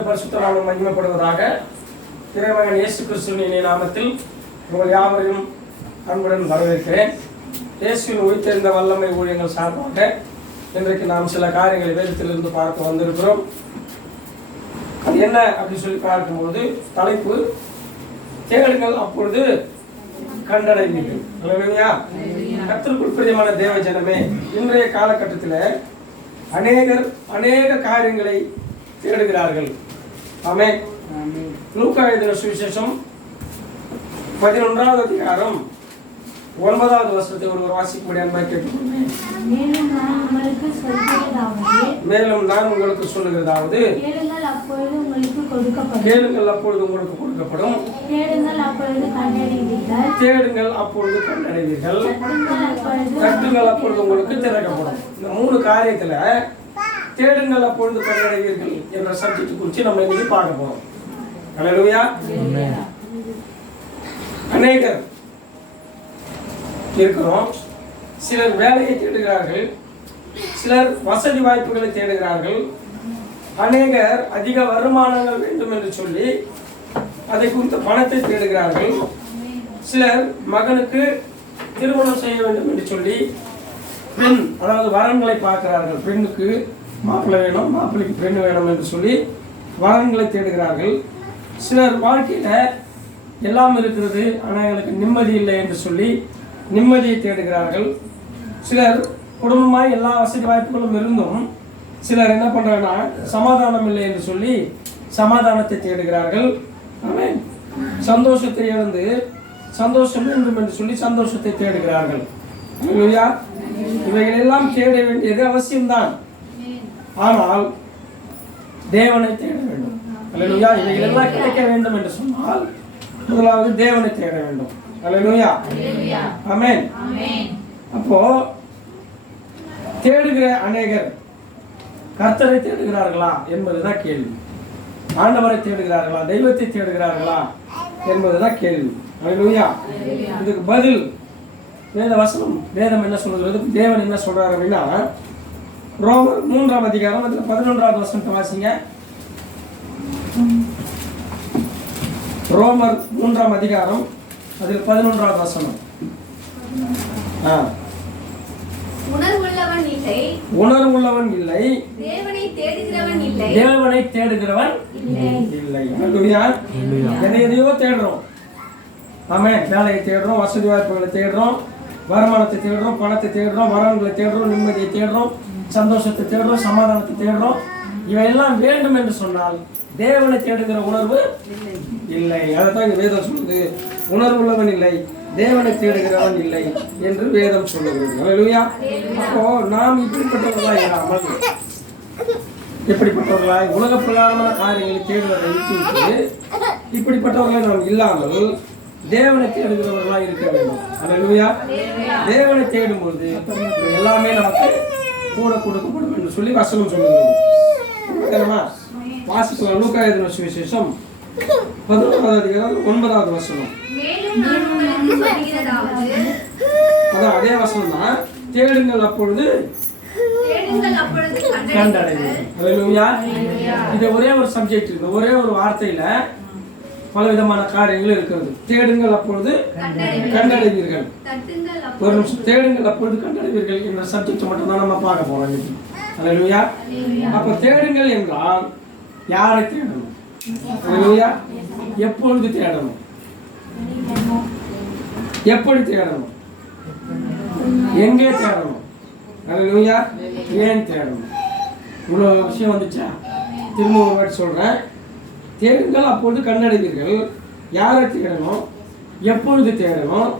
பரிசுத்த நாமம் மகிமைப்படுவதாக. இறைமகன் இயேசு கிறிஸ்துவின் நாமத்தில் உங்கள் யாவரையும் அன்புடன் வரவேற்கிறேன். இயேசுவின் உயிர்த்தெழுந்த வல்லமை ஊழியங்கள் சார்பாக இன்றைக்கு நாம் சில காரியங்களை வேதத்திலிருந்து பார்க்க வந்திருக்கிறோம். அது என்ன அப்படின்னு சொல்லி பார்க்கும்போது தலைப்பு தேடுங்கள் அப்பொழுது கண்டடைவீர்கள். அல்லேலூயா. கர்த்தருக்குள் பிரியமான தேவ ஜனமே, இன்றைய காலகட்டத்தில் அநேக காரியங்களை தேடுகிறார்கள். ஆமென். லூக்கா எழுதின சுவிசேஷம் 11வது அதிகாரம் 9வது வசனத்தை ஒருவர் வாசிக்கும்படி அன்பாய் கேட்டுக்கொள்கிறேன். மேலும் நான் உங்களுக்கு சொல்லுகிறதாவது, கேளுங்கள் அப்பொழுது உங்களுக்கு கொடுக்கப்படும், தேடுங்கள் அப்பொழுது கண்டடைவீர்கள், தட்டுங்கள் அப்பொழுது உங்களுக்கு திறக்கப்படும். இந்த 3 காரியத்துல தேடுங்கள் அப்பொழுது கண்டடைவீர்கள் என்ற சப்ஜெக்ட் குறித்து நம்ம இன்னைக்கு பார்க்க போறோம். அல்லேலூயா. அநேகர் இருக்கிறோம். சிலர் வேலையை தேடுகிறார்கள், சிலர் வசதி வாய்ப்புகளை தேடுகிறார்கள், அநேகர் அதிக வருமானங்கள் வேண்டும் என்று சொல்லி அதை குறித்த பணத்தை தேடுகிறார்கள், சிலர் மகனுக்கு திருமணம் செய்ய வேண்டும் என்று சொல்லி பெண் அதாவது வரன்களை பார்க்கிறார்கள். பெண்ணுக்கு மாப்பிள்ளை வேணும், மாப்பிள்ளைக்கு பெண் வேணும் என்று சொல்லி வரன்களை தேடுகிறார்கள். சிலர் வாழ்க்கையில எல்லாம் இருக்கிறது ஆனால் எங்களுக்கு நிம்மதி இல்லை என்று சொல்லி நிம்மதியை தேடுகிறார்கள். சிலர் குடும்பமாய் எல்லா வசதி வாய்ப்புகளும் இருந்தும் சிலர் என்ன பண்றாங்கன்னா சமாதானம் இல்லை என்று சொல்லி சமாதானத்தை தேடுகிறார்கள். ஆமென். சந்தோஷத்தை இழந்து சந்தோஷம் வேண்டும் என்று சொல்லி சந்தோஷத்தை தேடுகிறார்கள். அல்லேலூயா. இவைகள் எல்லாம் தேட வேண்டியது அவசியம்தான். ஆனால் தேவனை தேட வேண்டும். அல்லேலூயா. இவைகள் எல்லாம் கிடைக்க வேண்டும் என்று சொன்னால் முதலாவது தேவனை தேட வேண்டும். அல்லேலூயா. ஆமென். அப்போ தேடுகிற அநேகர் கர்த்தரை தேடுகிறார்களா என்பதுதான் கேள்வி. ஆண்டவரை தேடுகிறார்களா, தெய்வத்தை தேடுகிறார்களா என்பதுதான் கேள்வி. அல்லேலூயா. இதுக்கு பதில் வேத வசனம், வேதம் என்ன சொல்றது, தேவன் என்ன சொல்றாரு அப்படின்னா ரோமர் 3ஆம் அதிகாரம் அதுல 11வது வசனத்தை வாசிங்க. ரோமர் 3ஆம் அதிகாரம் அதில் 11வது வசனம். உணர்வுள்ளவன் இல்லை, தேவனை தேடுகிறவன் இல்லை. எதையோ தேடுறோம். ஆமென். வேலையை தேடுறோம், வசதி வாய்ப்புகளை தேடுறோம், வருமானத்தை தேடுறோம், பணத்தை தேடுறோம், வரன்களை தேடுறோம், நிம்மதியை தேடுறோம், சந்தோஷத்தை தேடுறோம், சமாதானத்தை தேடுறோம். இவையெல்லாம் வேண்டும் என்று சொன்னால் தேவனை தேடுகிற உணர்வு இல்லை. அதைத்தான் இங்க வேதம் சொல்லுது. உணர்வுள்ளவன் இல்லை, தேவனை தேடுகிறவன் இல்லை என்று வேதம் சொல்லுகிறது. அல்லேலூயா. அப்போ நாம் இப்படிப்பட்டவர்களாய் இல்லாமல் எப்படிப்பட்டவர்களாய் உலக பிரகாரமான காரியங்களை தேடுவதை விட்டு இப்படிப்பட்டவர்களை நாம் இல்லாமல் தேவனை தேடுகிறவர்களாக இருக்க வேண்டும். அல்லேலூயா. தேவனை தேடும்போது எல்லாமே நமக்கு கூட கொடுக்கப்படும் என்று சொல்லி வசனம் சொல்லுகிறது. வாசிக்கலாம். லூக்கா எழுதின சுவிசேஷம் 11வது அதிகாரம் 9வது வசனம். அதான் அதே வசனம் தான். தேடுங்கள் அப்பொழுது கண்டடைவீர்கள். அல்லேலூயா. இது ஒரே ஒரு சப்ஜெக்ட் இருக்கு, ஒரே ஒரு வார்த்தையில பல விதமான காரியங்கள் இருக்கிறது. தேடுங்கள் அப்பொழுது கண்டடைவீர்கள். ஒரு நிமிஷம். தேடுங்கள் அப்பொழுது கண்டடைவீர்கள் என்ற சப்ஜெக்ட் மட்டும் தான் நம்ம பார்க்க போறோம். அல்லேலூயா. அப்ப தேடுங்கள் என்றால் யாரை தேடணும்? அல்லேலூயா. எப்பொழுது தேடணும்? எப்படி தேடணும்? எங்கே தேடணும்? அல்லேலூயா. ஏன் தேடணும்? இவ்வளவு விஷயம் வந்துச்சா? திரும்ப ஒரு வாட்டி சொல்றேன். தேடுங்கள் அப்பொழுது கண்டடைவீர்கள். யாரை தேடணும், எப்பொழுது தேடணும்,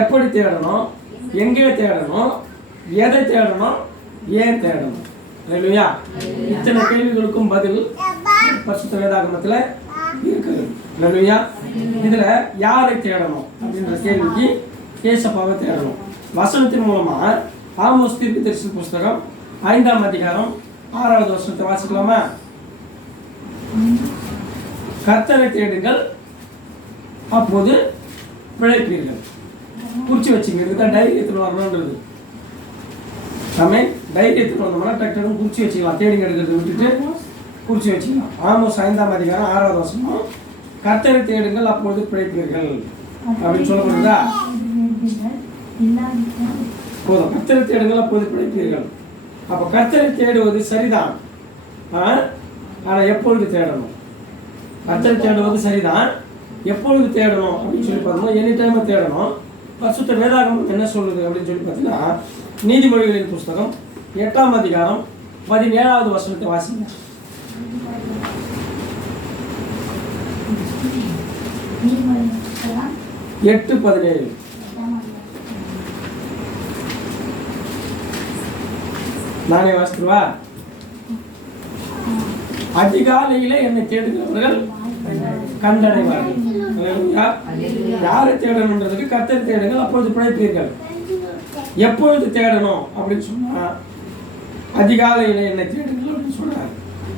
எப்படி தேடணும், எங்கே தேடணும், எதை தேடணும், ஏன் தேடணும்? அல்லேலூயா. இத்தனை கேள்விகளுக்கும் பதில் பரிசுத்த வேதாகமத்தில் இருக்குது. அல்லேலூயா. இதுல யாரை தேடணும் அப்படின்ற கேள்விக்கு ஏசப்பாவை தேடணும். வசனத்தின் மூலமா ஆமோஸ் தீர்க்கதரிசி புஸ்தகம் 5ஆம் அதிகாரம் 6வது வசனத்தை வாசிக்கலாமா? கர்த்தரை தேடுங்கள் அப்போது பிழைப்பீர்கள். குறிச்சு வச்சுங்க. இதுதான் தைரியத்தில் வரணுன்றது. நம்ம தைரியத்துக்கு வந்தோம்னா டக்குனு குறிச்சு வச்சுக்கலாம். தேடி எடுக்கிறது விட்டுட்டு குறித்து வச்சுக்கலாம். ஆமோஸ் 5ஆம் அதிகாரம் 6வது வசனம், கர்த்தரை தேடுங்கள் அப்பொழுது பிழைப்பீர்கள் அப்படின்னு சொல்லப்படுதா? போதும், கர்த்தரை தேடுங்கள் அப்பொழுது பிழைப்பீர்கள். அப்போ கர்த்தரை தேடுவது சரிதான், ஆனால் எப்பொழுது தேடணும்? கர்த்தரை தேடுவது சரிதான், எப்பொழுது தேடணும் அப்படின்னு சொல்லி பார்த்தோம்னா எனி டைம் தேடணும். பரிசுத்த வேதாகமம் என்ன சொல்லுது அப்படின்னு சொல்லி பார்த்தீங்கன்னா, நீதிமொழிகளின் புஸ்தகம் 8ஆம் அதிகாரம் 17வது வசனத்தை வாசிங்க. 8:17. நானே வாசித்துவா? அதிகாலையிலே என்னை தேடுகிறவர்கள் கண்டடைவார்கள். யாரை தேடணுன்றதுக்கு கர்த்தரை தேடுங்கள் அப்பொழுது பிழைப்பீர்கள். எப்பொழுது தேடணும் அப்படின்னு சொன்னா அதிகாலையிலே என்னை தேடுங்கள் அப்படின்னு சொல்றாரு.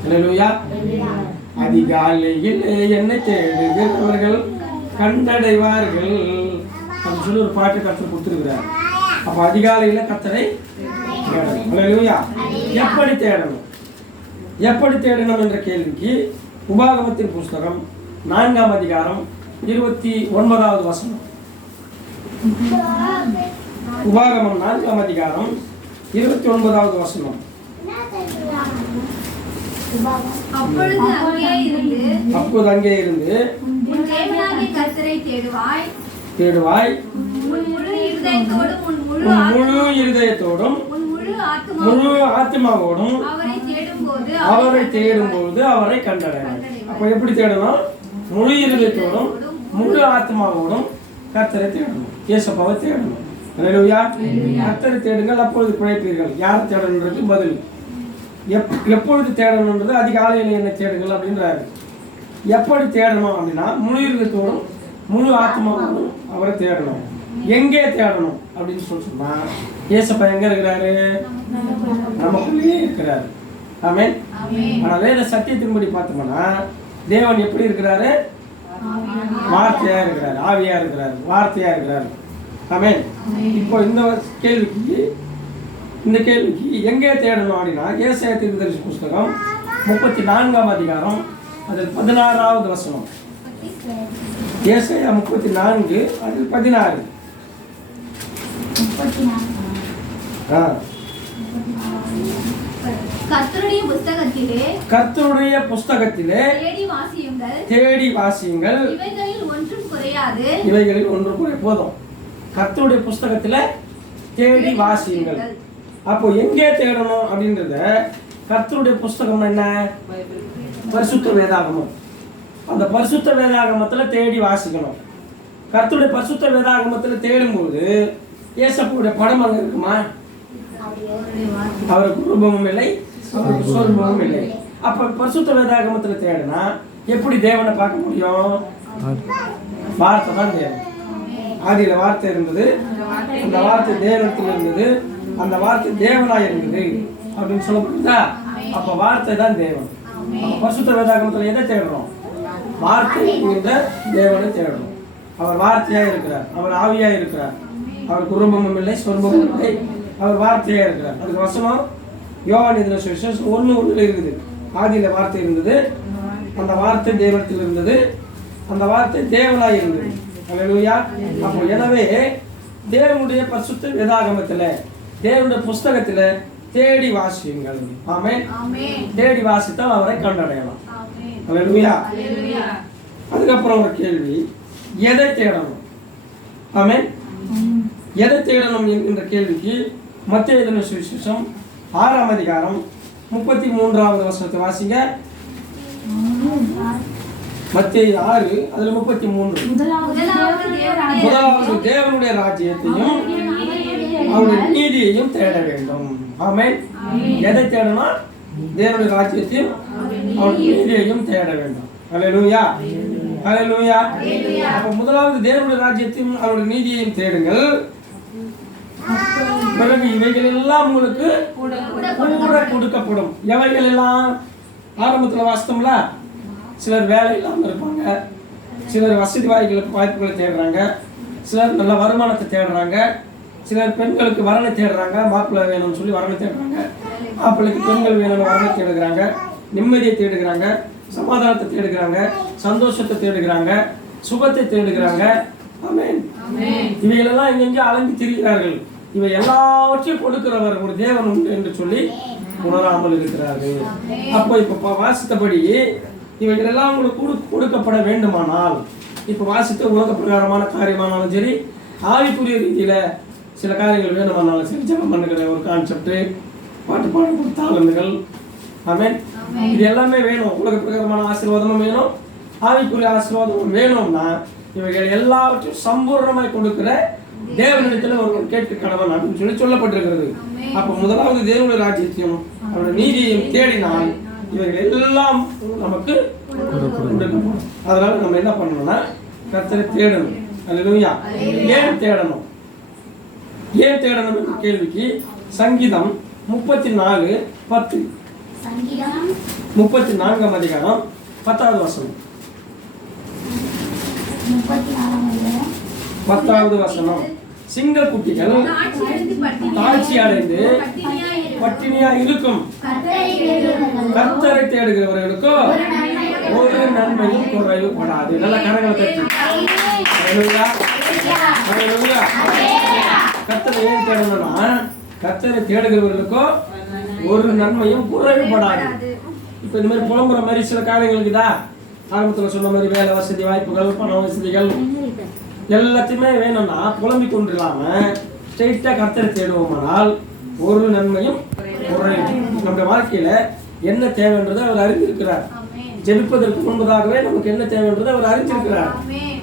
அல்லேலூயா. அதிகாலையிலே என்னை தேடுகிறவர்கள் கண்டடைவார்கள் அப்படின்னு சொல்லி ஒரு பாட்டு கர்த்தர் கொடுத்துருக்கிறார். அப்போ அதிகாலையில கர்த்தரை தேடணும். அல்லேலூயா. எப்படி தேடணும், எப்படி தேடணும் என்ற கேள்விக்கு உபாகமத்தின் புஸ்தகம் 4ஆம் அதிகாரம் 29வது வசனம். உபாகமம் 4ஆம் அதிகாரம் 29வது வசனம். அப்போது அங்கே இருந்து தேடுவாய், முழு இருதயத்தோடும் முழு ஆத்மாவோடும் அவரை தேடும்போது அவரை கண்டடைவாய். அப்போ எப்படி தேடணும்? முழு இருதயத்தோடும் முழு ஆத்மாவோடும் கர்த்தரை தேடணும், இயேசுவை தேடணும். அல்லேலூயா. கர்த்தரை தேடுங்கள் அப்பொழுது பிழைப்பீர்கள். யார் தேடணுன்றது பதில். எப்பொழுது தேடணுன்றது அதிகாலையில் என்ன தேடுங்கள் அப்படின்றாரு. எப்படி தேடணும் அப்படின்னா முழு இருதயத்தோடும் முழு ஆத்மாவோடும் அவரை தேடணும். எங்கே தேடணும் அப்படின்னு சொன்னா இயேசுப்பா எங்க இருக்கிறாரு? நமக்குள்ளேயே இருக்கிறாரு. ஆமென். ஆனா வேத சத்தியத்தின்படி பார்த்தோம்னா தேவன் எப்படி இருக்கிறாரு? வார்த்தையா இருக்கிறாரு, ஆவியா இருக்கிறாரு, வார்த்தையா இருக்கிறாரு. ஆமென். இப்போ இந்த கேள்விக்கு எங்கே தேடணும் அப்படின்னா ஏசாயா தீர்க்கதரிசி புஸ்தகம் 34ஆம் அதிகாரம் அதில் 16வது வசனம். ஏசாயா 34 அதில் 16. கர்த்தருடைய புஸ்தகத்திலே தேடி வாசியுங்கள், இவைகளில் ஒன்றும் குறை. போதும், கர்த்தருடைய புஸ்தகத்திலே தேடி வாசியுங்கள். அப்போ எங்கே தேடணும் அப்படின்றத, கர்த்தருடைய புஸ்தகம் என்ன? பரிசுத்த வேதாகமம். அந்த பரிசுத்த வேதாகமத்தில் தேடி வாசிக்கணும். கர்த்தருடைய பரிசுத்த வேதாகமத்தில் தேடும்போது இயேசுவுடைய படம் அங்கே இருக்குமா? அவருக்கு ரூபமும் இல்லை, அவருக்கு சொரூபமும் இல்லை. அப்ப பரிசுத்த வேதாகமத்தில் தேடினா எப்படி தேவனை பார்க்க முடியும்? வார்த்தை தான் தேவன். ஆதியில வார்த்தை இருந்தது, அந்த வார்த்தை தேவனத்தில் இருந்தது, அந்த வார்த்தை தேவனாய் இருந்தது அப்படின்னு சொல்லப்படுதா? அப்ப வார்த்தை தான் தேவன். பரிசுத்த வேதாகமத்தில் எதை தேடுறோம்? வார்த்தை இந்த தேவனை தேடணும். அவர் வார்த்தையா இருக்கிறார், அவர் ஆவியா இருக்கிறார், அவர் குடும்பமும் இல்லை, சொர்பமும் இல்லை, அவர் வார்த்தையா இருக்கிறார். அதுக்கு வசனம் யோவான் எழுதின சுவிசேஷம் 1:1 இருக்குது. ஆதியில வார்த்தை இருந்தது, அந்த வார்த்தை தேவனத்தில் இருந்தது, அந்த வார்த்தை தேவனாய் இருந்தது. அல்லேலூயா. அப்போ எனவே தேவனுடைய பரிசுத்த வேதாகமத்துல, தேவனுடைய புஸ்தகத்துல தேடி வாசியுங்கள். ஆமென். தேடி வாசித்தால் அவரை கண்டடையலாம். அல்லேலூயா. அதுக்கப்புறம் ஒரு கேள்வி, எதை தேடணும்? ஆமென். எதை தேடணும் என்ற கேள்விக்கு மத்தேயு எழுதின சுவிசேஷம் 6ஆம் அதிகாரம் 33வது வசனத்தை வாசிங்க. மத்தேயு 6 அதுல 33. முதலாவது தேவனுடைய ராஜ்யத்தையும் அவருடைய நீதியையும் தேட வேண்டும். ஆமென். எதை தேடணும்? தேவனுடைய ராஜ்யத்தையும் அவருடைய நீதியையும் தேட வேண்டும். அல்லேலூயா. அல்லேலூயா. அப்ப முதலாவது தேவனுடைய ராஜ்யத்தையும் அவருடைய நீதியையும் தேடுங்கள், பிறகு இவைகள் எல்லாம் உங்களுக்கு கூட கொடுக்கப்படும். எவைகள் எல்லாம்? ஆரம்பத்துல வாசித்தோம்ல, சிலர் வேலை இல்லாமல் இருப்பாங்க, சிலர் வசதி வாய்ப்புகளை தேடுறாங்க, சிலர் நல்ல வருமானத்தை தேடுறாங்க, சிலர் பெண்களுக்கு வரனை தேடுறாங்க, மாப்பிள்ளை வேணும்னு சொல்லி வரனை தேடுறாங்க, மாப்பிள்ளைக்கு பெண்கள் வேணும்னு வரனை தேடுகிறாங்க, நிம்மதியை தேடுகிறாங்க, சமாதானத்தை தேடுகிறாங்க, சந்தோஷத்தை தேடுகிறாங்க, சுகத்தை தேடுகிறாங்க. ஆமென். இவைகளெல்லாம் எங்கெங்கே அலைந்து திரிகிறார்கள். இவை எல்லாவற்றையும் கொடுக்கிறவர் ஒரு தேவன் உண்டு என்று சொல்லி உணராமல் இருக்கிறார்கள். அப்போ இப்போ வாசித்தபடி இவைகள் எல்லாம் உங்களுக்கு கொடுக்கப்பட வேண்டுமானால், இப்போ வாசித்த உலக பிரகாரமான காரியமானாலும் சரி, ஆவிக்குரிய ரீதியில சில காரியங்கள் வேண்டுமானாலும் சரி, ஜெபம் பண்ணுகிற ஒரு கான்செப்ட், பாட்டு பாடக்கூடிய தாளந்துகள், ஆமென், இது எல்லாமே வேணும். உலக பிரகாரமான ஆசீர்வாதமும் வேணும், ஆவிக்குரிய ஆசீர்வாதமும் வேணும்னா இவைகள் எல்லாவற்றையும் சம்பூர்ணமாய் கொடுக்கிற தேவனிடத்தில் ஒருவர் கேட்க கடவன் அப்படின்னு சொல்லி சொல்லப்பட்டிருக்கிறது. அப்போ முதலாவது தேவனுடைய ராஜ்யத்தையும் அவருடைய நீதியையும் தேடினால் இவைகள் எல்லாம் நமக்கு கொடுக்கப்படும். அதனால நம்ம என்ன பண்ணணும்னா கர்த்தரை தேடணும். அல்லேலூயா. ஏன் தேடணும்? ஏன் தேடணும் என்ற கேள்விக்கு சங்கீதம் 34:10, 34ஆம் அதிகாரம் 10வது வசனம், 10வது வசனம். சிங்கக்குட்டிகள் தாழ்ச்சி அடைந்து பட்டினியா இருக்கும், கர்த்தரை தேடுகிறவர்களுக்கோ ஒரு நன்மையும் குறைவுபடாது. நல்ல கரங்களை தட்டி. அல்லேலூயா. அல்லேலூயா. கர்த்தரை ஏன் தேடணும்னா கர்த்தரை தேடுகிறவர்களுக்கோ ஒரு நன்மையும் குறைவுபடாது. இப்போ இந்த மாதிரி புலம்புற மாதிரி சில காரியங்களுக்கு தான் ஆரம்பத்தில் சொன்ன மாதிரி வேலை வசதி, வாய்ப்புகள், பண வசதிகள் எல்லாத்தையுமே வேணும்னா புலம்பிக் கொண்டு இல்லாம ஸ்ட்ரெயிட்டா கர்த்தரை தேடுவோமானால் ஒரு நன்மையும் குறையும். நம்முடைய வாழ்க்கையில என்ன தேவைன்றதை அவர் அறிந்திருக்கிறார். ஜெபிப்பதற்கு முன்பதாகவே நமக்கு என்ன தேவைன்றதை அவர் அறிந்திருக்கிறார்.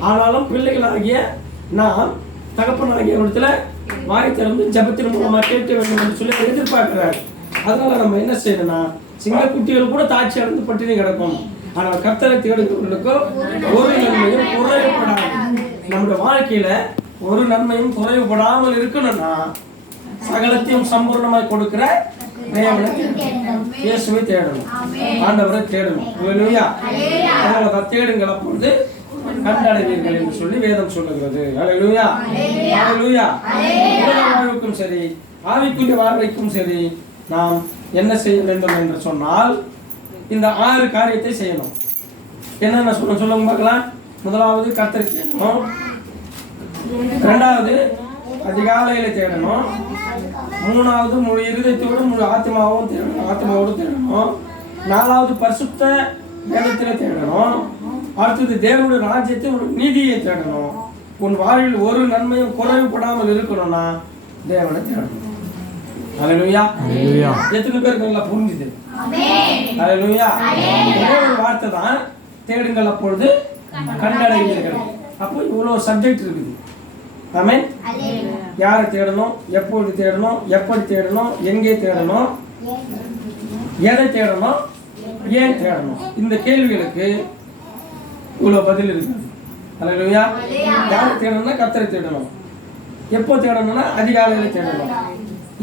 ஆனாலும் பிள்ளைகளாகிய நாம் தகப்பனாகிய இடத்துல வாய் திறந்து ஜெபத்தின் மூலமா கேட்க வேண்டும் என்று சொல்லி எதிர்பார்க்கிறார். அதனால நம்ம என்ன செய்யணும்னா சிங்கக்குட்டிகள் கூட தாட்சி அடைந்து பட்டினி கிடக்கும், ஆனால் கர்த்தரை தேடுகிறவர்களுக்கு ஒரு நன்மையும் குறைவுபடாது. நம்முடைய வாழ்க்கையில ஒரு நன்மையும் குறைவுபடாமல் இருக்கணும்னா சகலத்தையும் சம்பூர்ணமாய் கொடுக்கிற தேவனை இயேசுவை தேடணும், ஆண்டவரை தேடணும். அல்லேலூயா. அதனால தேடுங்கள் அப்பொழுது கண்டடைவீர்கள் என்று சொல்லி வேதம் சொல்லுகிறது. அல்லேலூயா. அல்லேலூயா. உலக வாழ்வுக்கும் சரி, ஆவிக்குரிய வாழ்வைக்கும் சரி, நாம் என்ன செய்ய வேண்டும் என்று சொன்னால் இந்த 6 காரியத்தை செய்யணும். என்னென்ன சொல்லுங்க பார்க்கலாம். முதலாவது கர்த்தரை தேடணும், இரண்டாவது அதிகாலையில தேடணும், மூணாவது முழு இருதயத்தோடு முழு ஆத்மாவோடு தேடணும், நாலாவது பரிசுத்த வேதத்திலே தேடணும், அடுத்தது தேவனுடைய ராஜ்யத்தை நீதியை தேடணும். உன் வாழ்வில் ஒரு நன்மையும் குறைவுபடாமல் இருக்கணும்னா தேவனை தேடணும். அல்லேலூயா. எத்தனை பேருக்கு நல்லா புரிஞ்சுது? அல்லேலூயா. ஒரு வார்த்தை தான், தேடுங்கள் அப்பொழுது கண்டடைவீர்கள். அப்போ இவ்வளவு சப்ஜெக்ட் இருக்குது. ஆமென். யாரை தேடணும், எப்பொழுது தேடணும், எப்படி தேடணும், எங்கே தேடணும், எதை தேடணும், ஏன் தேடணும், இந்த கேள்விகளுக்கு இவ்வளவு பதில் இருக்குது. அல்லேலூயா. யாரை தேடணும்னா கர்த்தரை தேடணும், எப்போ தேடணும்னா அதிகாலையில தேடணும்,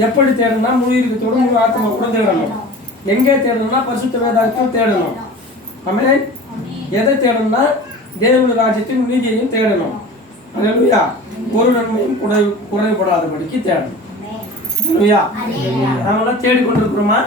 எப்படி தேடணும்னா முழு இதயத்தோடு முழு ஆத்மாவோட தேடணும், எங்கே தேடணும்னா பரிசுத்த வேதாகத்தில் தேடணும். ஆமென். எதை தேடணும்னா தேவனுடைய ராஜ்யத்தின் நீதியையும் தேடணும். அல்லேலூயா. ஒரு நன்மையும் குறைவுபடாதபடிக்கு தேடணும். அல்லேலூயா. நாமெல்லாம் தேடிக்கொண்டிருக்கிறோமா?